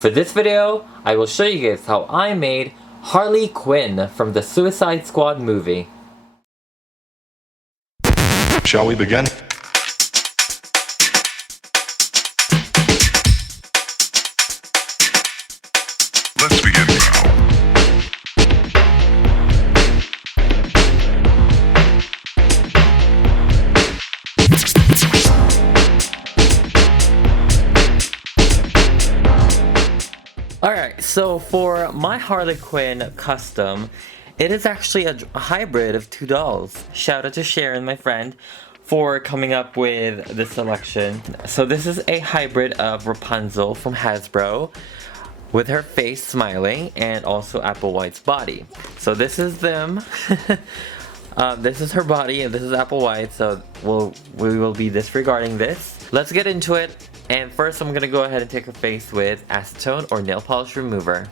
For this video, I will show you guys how I made Harley Quinn from the Suicide Squad movie. Shall we begin? Let's begin now. Alright, so for my Harley Quinn custom, it is actually a hybrid of two dolls. Shout out to Sharon, my friend, for coming up with this selection. So this is a hybrid of Rapunzel from Hasbro, with her face smiling, and also Applewhite's body. So this is them. This is her body, and this is Applewhite, so we will be disregarding this. Let's get into it. And first I'm gonna go ahead and take her face with acetone or nail polish remover.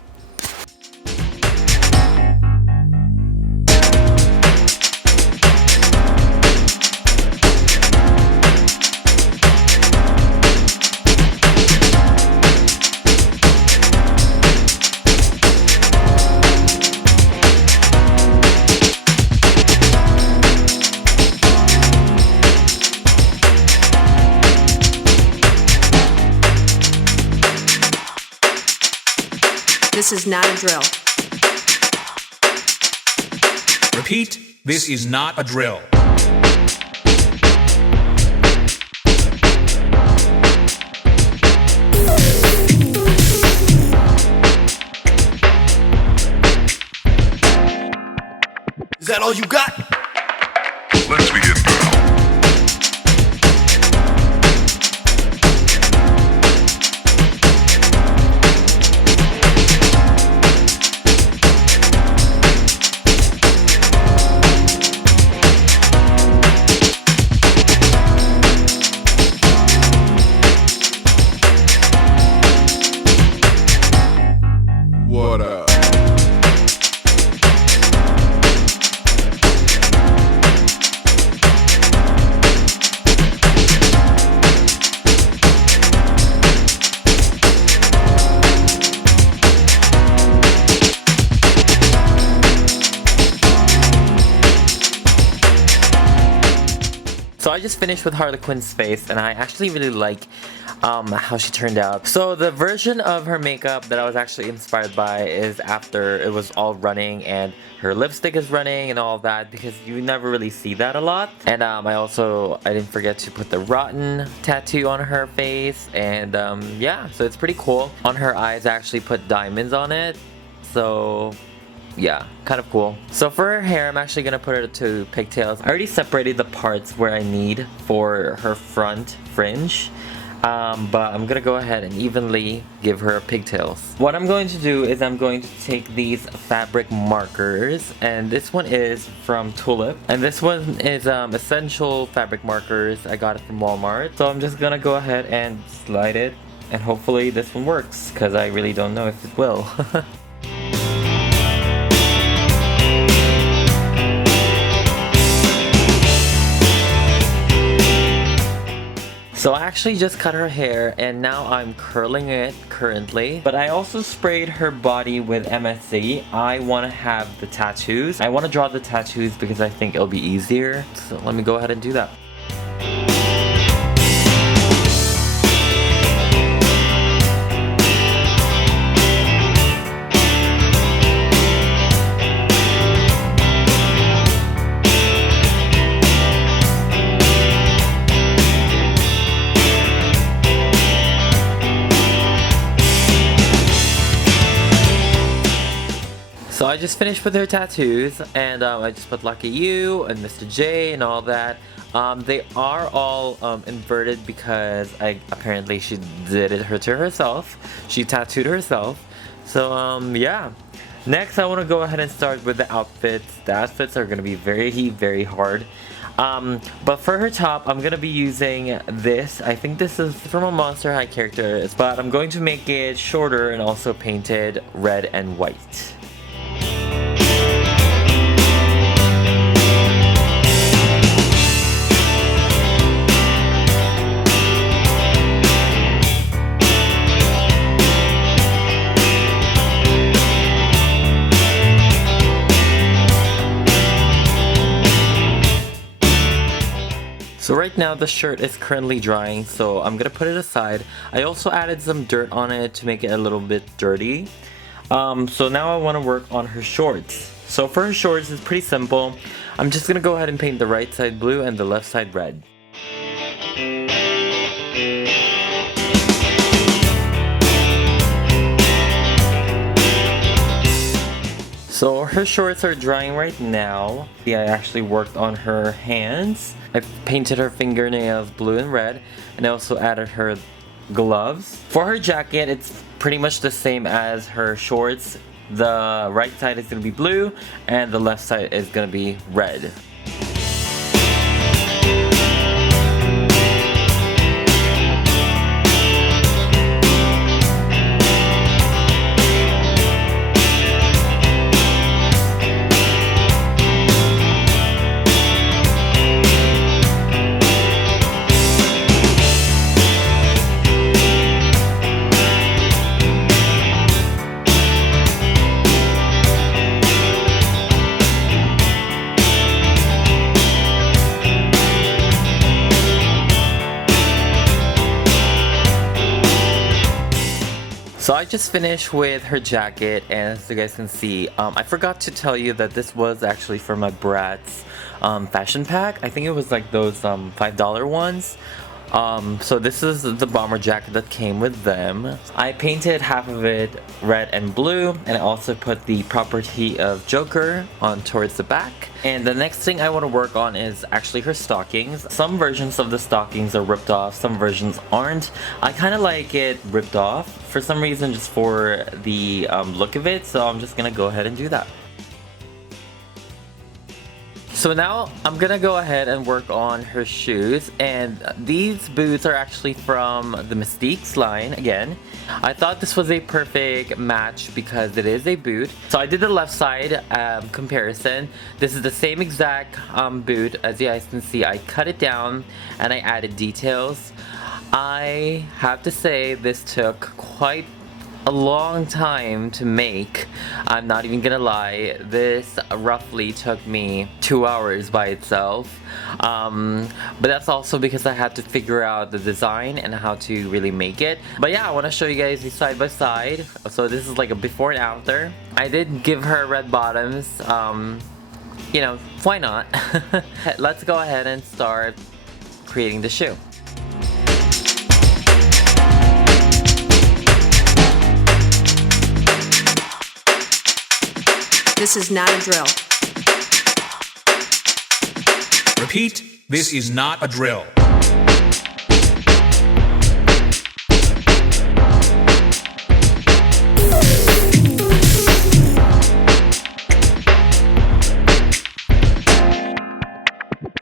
This is not a drill. Repeat, this is not a drill. Is that all you got? Let's begin now. What up? So I just finished with Harley Quinn's face, and I actually really like how she turned out. So the version of her makeup that I was actually inspired by is after it was all running and her lipstick is running and all of that, because you never really see that a lot. And I didn't forget to put the rotten tattoo on her face, and yeah, so it's pretty cool. On her eyes I actually put diamonds on it, so yeah, kind of cool. So for her hair, I'm actually gonna put her to pigtails. I already separated the parts where I need for her front fringe, but I'm gonna go ahead and evenly give her pigtails. What I'm going to do is I'm going to take these fabric markers, and this one is from Tulip, and this one is Essential Fabric Markers. I got it from Walmart. So I'm just gonna go ahead and slide it, and hopefully this one works, because I really don't know if it will. So I actually just cut her hair, and now I'm curling it currently. But I also sprayed her body with MSC. I want to have the tattoos. I want to draw the tattoos because I think it'll be easier. So let me go ahead and do that. So I just finished with her tattoos, and I just put Lucky You and Mr. J and all that. They are all inverted because apparently she did it to herself. She tattooed herself. So yeah. Next I want to go ahead and start with the outfits. The outfits are going to be very, very hard. But for her top, I'm going to be using this. I think this is from a Monster High character, but I'm going to make it shorter and also painted red and white. So right now the shirt is currently drying, so I'm gonna put it aside. I also added some dirt on it to make it a little bit dirty. So now I want to work on her shorts. So for her shorts, it's pretty simple. I'm just gonna go ahead and paint the right side blue and the left side red. So her shorts are drying right now. Yeah, I actually worked on her hands. I painted her fingernails blue and red, and I also added her gloves. For her jacket, it's pretty much the same as her shorts. The right side is going to be blue, and the left side is going to be red. So I just finished with her jacket, and as you guys can see, I forgot to tell you that this was actually for my Bratz fashion pack. I think it was like those $5 ones. So this is the bomber jacket that came with them. I painted half of it red and blue, and I also put the property of Joker on towards the back. And the next thing I want to work on is actually her stockings. Some versions of the stockings are ripped off, some versions aren't. I kind of like it ripped off for some reason, just for the look of it, so I'm just gonna go ahead and do that. So now I'm gonna go ahead and work on her shoes, and these boots are actually from the Mystiques line again. I thought this was a perfect match because it is a boot. So I did the left side comparison. This is the same exact boot. As you guys can see, I cut it down and I added details. I have to say this took quite a long time to make. I'm not even gonna lie, this roughly took me 2 hours by itself, but that's also because I had to figure out the design and how to really make it. But yeah, I want to show you guys the side by side. So this is like a before and after. I did give her red bottoms, you know, why not? Let's go ahead and start creating the shoe. This is not a drill. Repeat, this is not a drill.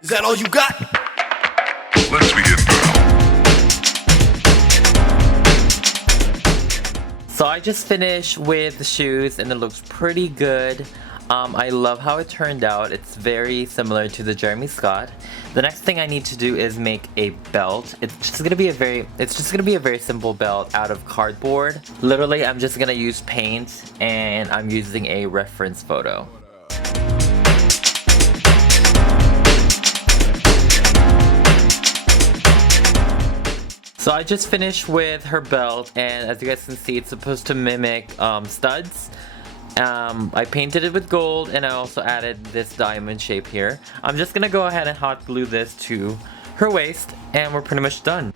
Is that all you got? Let's begin now. So I just finished with the shoes and it looks pretty good. I love how it turned out. It's very similar to the Jeremy Scott. The next thing I need to do is make a belt. It's just gonna be a very simple belt out of cardboard. Literally, I'm just gonna use paint and I'm using a reference photo. So I just finished with her belt, and as you guys can see, it's supposed to mimic studs. I painted it with gold, and I also added this diamond shape here. I'm just gonna go ahead and hot glue this to her waist, and we're pretty much done.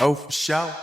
Oh, for sure.